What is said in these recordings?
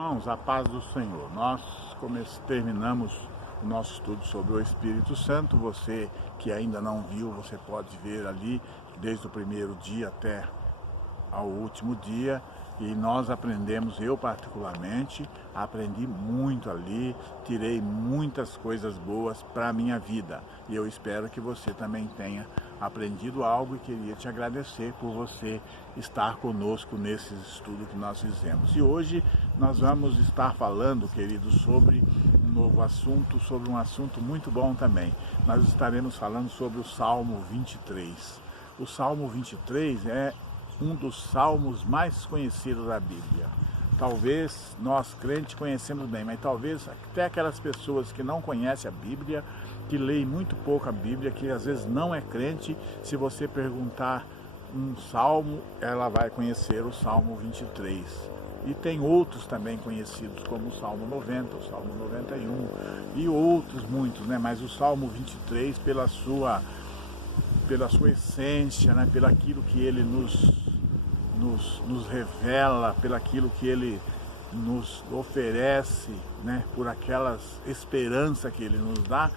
Irmãos, a paz do Senhor. Nós terminamos o nosso estudo sobre o Espírito Santo. Você que ainda não viu, você pode ver ali desde o primeiro dia até ao último dia. E nós aprendemos, eu particularmente, aprendi muito ali, tirei muitas coisas boas para a minha vida. E eu espero que você também tenha aprendido algo e queria te agradecer por você estar conosco nesse estudo que nós fizemos. E hoje nós vamos estar falando, queridos, sobre um novo assunto, sobre um assunto muito bom também. Nós estaremos falando sobre o Salmo 23. O Salmo 23 é um dos salmos mais conhecidos da Bíblia. Talvez nós crentes conhecemos bem, mas talvez até aquelas pessoas que não conhecem a Bíblia, que leem muito pouco a Bíblia, que às vezes não é crente, se você perguntar um salmo, ela vai conhecer o Salmo 23. E tem outros também conhecidos, como o Salmo 90, o Salmo 91 e outros muitos, né? Mas o Salmo 23, pela sua essência, né? Pelo aquilo que ele nos revela, pelo aquilo que ele nos oferece, né? Por aquelas esperanças que ele nos dá.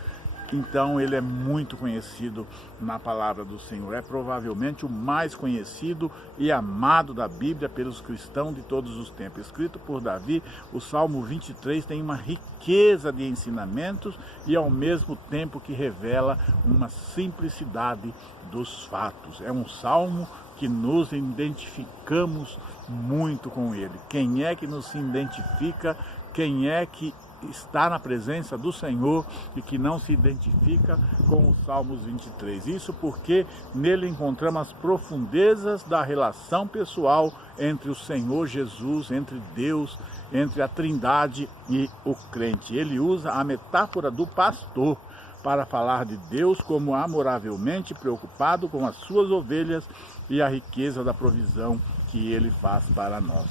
Então ele é muito conhecido na palavra do Senhor. É provavelmente o mais conhecido e amado da Bíblia pelos cristãos de todos os tempos. Escrito por Davi, o Salmo 23 tem uma riqueza de ensinamentos e ao mesmo tempo que revela uma simplicidade dos fatos. É um salmo que nos identificamos muito com ele. Quem é que nos identifica? Quem é que está na presença do Senhor e que não se identifica com os Salmos 23. Isso porque nele encontramos as profundezas da relação pessoal entre o Senhor Jesus, entre Deus, entre a Trindade e o crente. Ele usa a metáfora do pastor para falar de Deus como amoravelmente preocupado com as suas ovelhas e a riqueza da provisão que ele faz para nós.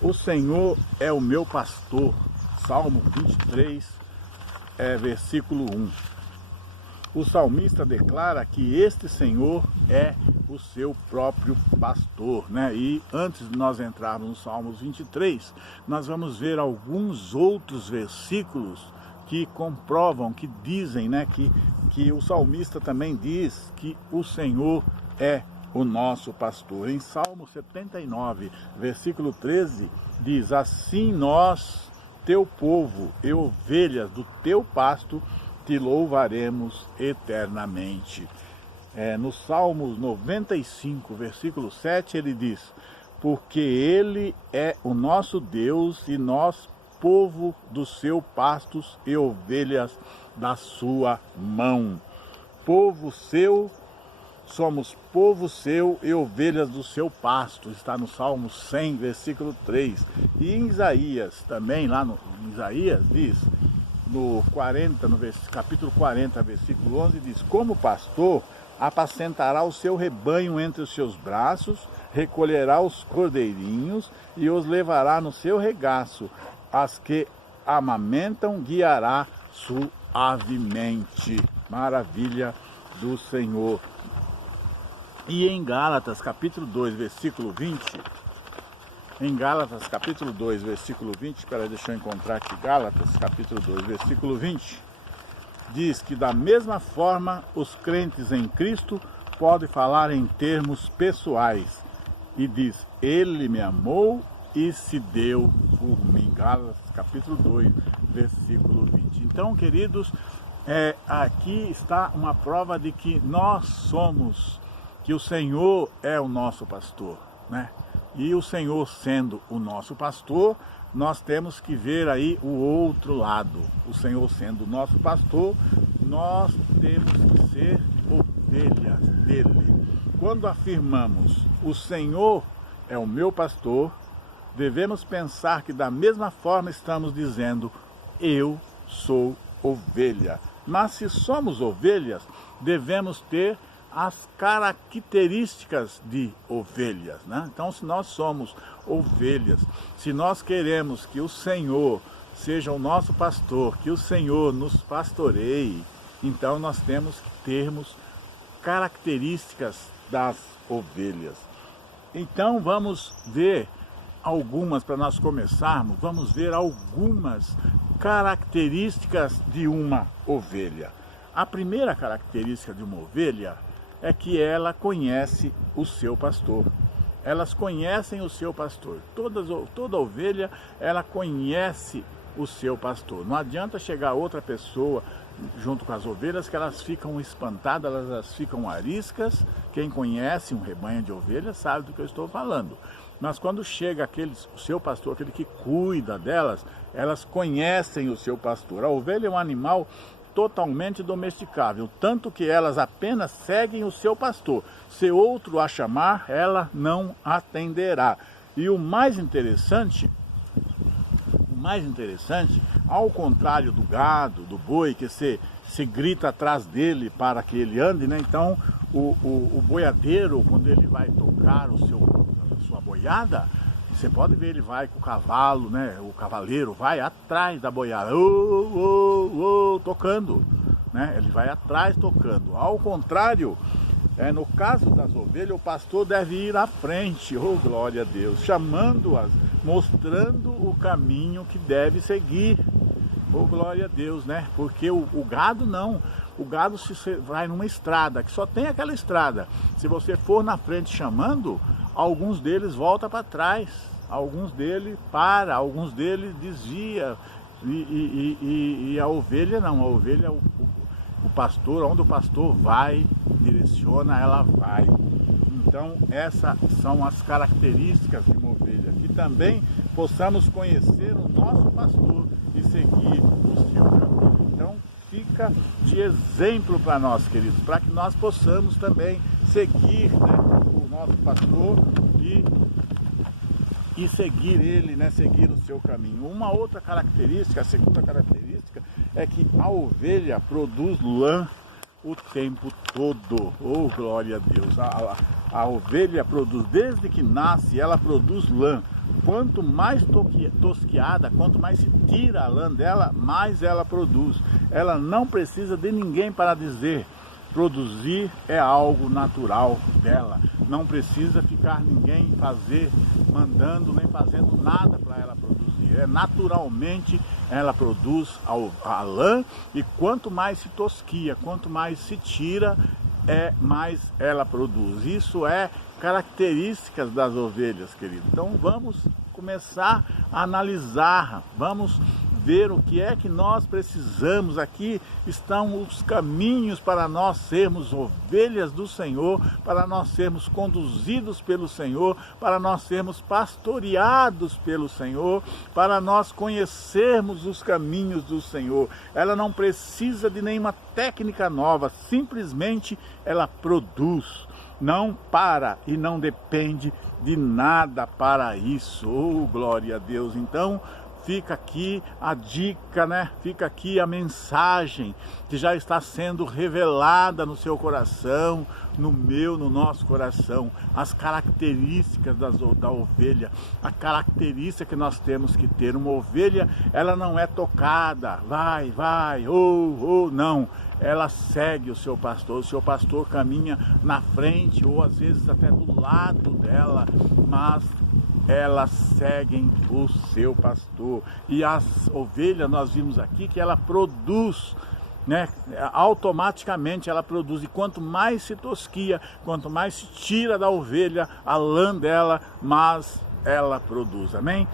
O Senhor é o meu pastor, Salmo 23, versículo 1. O salmista declara que este Senhor é o seu próprio pastor, né? E antes de nós entrarmos no Salmos 23, nós vamos ver alguns outros versículos que comprovam, que dizem, né, que o salmista também diz que o Senhor é o nosso pastor. Em Salmo 79, versículo 13, diz: assim nós, teu povo e ovelhas do teu pasto, te louvaremos eternamente. No Salmo 95, versículo 7, ele diz: porque ele é o nosso Deus e nós, povo dos seus pastos e ovelhas da sua mão. Povo seu, somos povo seu e ovelhas do seu pasto. Está no Salmo 100, versículo 3. E em Isaías, também lá no Isaías, diz, no capítulo 40, versículo 11, diz: como pastor, apacentará o seu rebanho entre os seus braços, recolherá os cordeirinhos e os levará no seu regaço. As que amamentam guiará suavemente. Maravilha do Senhor. E em Gálatas, capítulo 2, versículo 20, deixa eu encontrar aqui, Gálatas, capítulo 2, versículo 20, diz que da mesma forma os crentes em Cristo podem falar em termos pessoais. E diz: ele me amou e se deu por mim. Gálatas, capítulo 2, versículo 20. Então, queridos, aqui está uma prova de que nós somos, que o Senhor é o nosso pastor, né? E o Senhor sendo o nosso pastor, nós temos que ver aí o outro lado. O Senhor sendo o nosso pastor, nós temos que ser ovelhas dele. Quando afirmamos: o Senhor é o meu pastor, devemos pensar que da mesma forma estamos dizendo: eu sou ovelha. Mas se somos ovelhas, devemos ter as características de ovelhas, né? Então, se nós somos ovelhas, se nós queremos que o Senhor seja o nosso pastor, que o Senhor nos pastoreie, então nós temos que termos características das ovelhas. Então vamos ver algumas, para nós começarmos, vamos ver algumas características de uma ovelha. A primeira característica de uma ovelha é que ela conhece o seu pastor. Elas conhecem o seu pastor. Toda ovelha, ela conhece o seu pastor. Não adianta chegar outra pessoa junto com as ovelhas que elas ficam espantadas, elas ficam ariscas. Quem conhece um rebanho de ovelhas sabe do que eu estou falando. Mas quando chega o seu pastor, aquele que cuida delas, elas conhecem o seu pastor. A ovelha é um animal totalmente domesticável, tanto que elas apenas seguem o seu pastor. Se outro a chamar, ela não atenderá. E o mais interessante, ao contrário do gado, do boi, que se grita atrás dele para que ele ande, né? Então o boiadeiro, quando ele vai tocar a sua boiada, você pode ver, ele vai com o cavalo, né? O cavaleiro vai atrás da boiada, tocando, né? Ele vai atrás tocando. Ao contrário, no caso das ovelhas, o pastor deve ir à frente, glória a Deus, chamando-as, mostrando o caminho que deve seguir, glória a Deus, né? Porque o gado não. O gado, se você vai numa estrada, que só tem aquela estrada, se você for na frente chamando, alguns deles voltam para trás, alguns deles param, alguns deles desvia, e a ovelha não, a ovelha, o pastor, onde o pastor vai, direciona, ela vai. Então essas são as características de uma ovelha, que também possamos conhecer o nosso pastor e seguir o seu caminho. Então fica de exemplo para nós, queridos, para que nós possamos também seguir, né, o nosso pastor e seguir ele, né, seguir o seu caminho. Uma outra característica, a segunda característica, é que a ovelha produz lã o tempo todo. Glória a Deus! A ovelha produz, desde que nasce, ela produz lã. Quanto mais tosquiada, quanto mais se tira a lã dela, mais ela produz. Ela não precisa de ninguém para dizer. Produzir é algo natural dela. Não precisa ficar ninguém mandando, nem fazendo nada para ela produzir. Naturalmente ela produz a lã, e quanto mais se tosquia, quanto mais se tira, mais ela produz. Isso é características das ovelhas, querido. Então vamos começar a analisar, vamos ver o que é que nós precisamos. Aqui estão os caminhos para nós sermos ovelhas do Senhor, para nós sermos conduzidos pelo Senhor, para nós sermos pastoreados pelo Senhor, para nós conhecermos os caminhos do Senhor. Ela não precisa de nenhuma técnica nova, simplesmente ela produz. Não para e não depende de nada para isso. Glória a Deus! Então fica aqui a dica, né? Fica aqui a mensagem que já está sendo revelada no seu coração, no nosso coração. As características da ovelha, a característica que nós temos que ter. Uma ovelha, ela não é tocada, vai, não. Ela segue o seu pastor caminha na frente, ou às vezes até do lado dela, mas elas seguem o seu pastor. E as ovelhas, nós vimos aqui que ela produz, né? Automaticamente ela produz, e quanto mais se tosquia, quanto mais se tira da ovelha a lã dela, mais ela produz. Amém?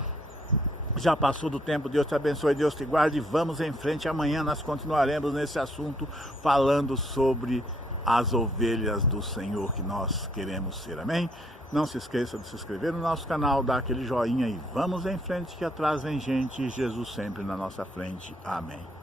Já passou do tempo, Deus te abençoe, Deus te guarde. Vamos em frente, amanhã nós continuaremos nesse assunto, falando sobre as ovelhas do Senhor que nós queremos ser, amém? Não se esqueça de se inscrever no nosso canal, dar aquele joinha e vamos em frente, que atrás vem gente, e Jesus sempre na nossa frente, amém.